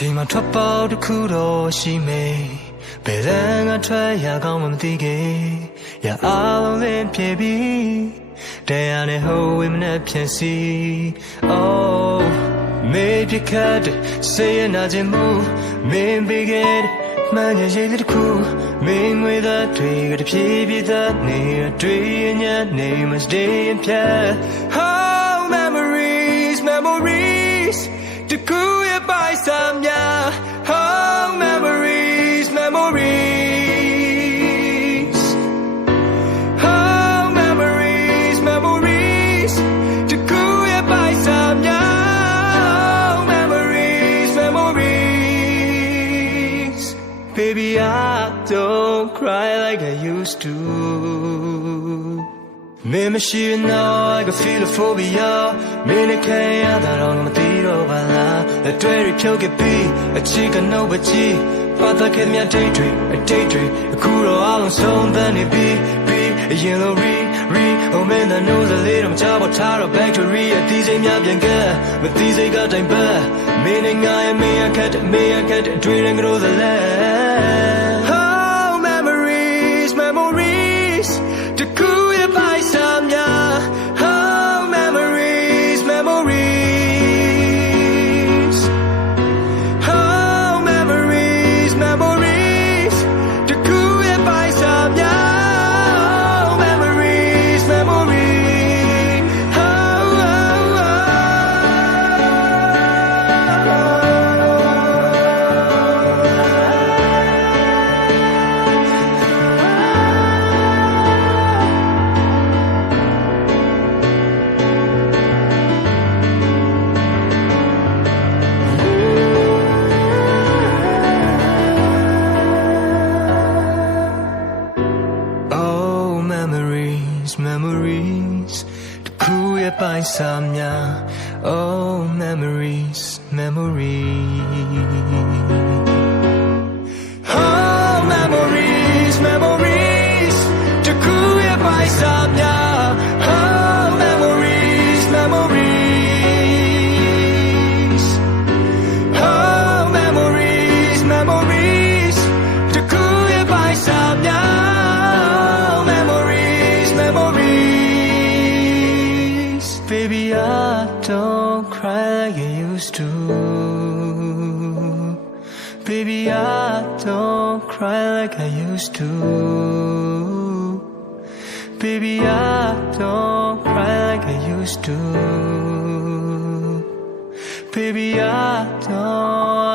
ချိန်မှာထွက်ပေါက်တစ်ခုတော့ရှိမယ်ဘယ်လမ်းကထွက်ရကောင်းမှမသိခဲ့ရအားလုံးလင်းပြေပြီးတရားနဲ့ဟိုဝိမနဲ့ဖြစ်စီ Oh maybe cut say it not in move maybe get မှန်ရရေးတစ်ခုမင်းငွေသားတွေကတဖြည်းဖြည်းသားနေတွေ့ရညနေမစတေးပြတ် Oh memories memories တကူရဲ့ပိုင်စမ်းများ Oh memories memories Oh memories memories တကူရဲ့ပိုင်စမ်းများ Oh memories memories Baby I don't cry like I used to Maybe she now I can feel a phobia Many can't that on my tiro bala A dairy choke it be a chicken no but she Father can me a daydream A cool all on some then it be a yellow re Oh man I know the little job of taro bactery a these in your young girl But these ain't got time bad Meaning I am me a cat drilling through the land Oh memories memories to cool by some yeah Oh memories memories Oh memories memories to cool by some yeah Oh memories memories Oh, Oh memories memories to cool by some yeah Oh memories memories Oh memories memories to cool by some yeah Oh memories memories Oh memories memories to cool by some yeah Baby, I don't cry like I used to Baby, I don't cry like I used to Baby, I don't cry like I used to Baby, I don't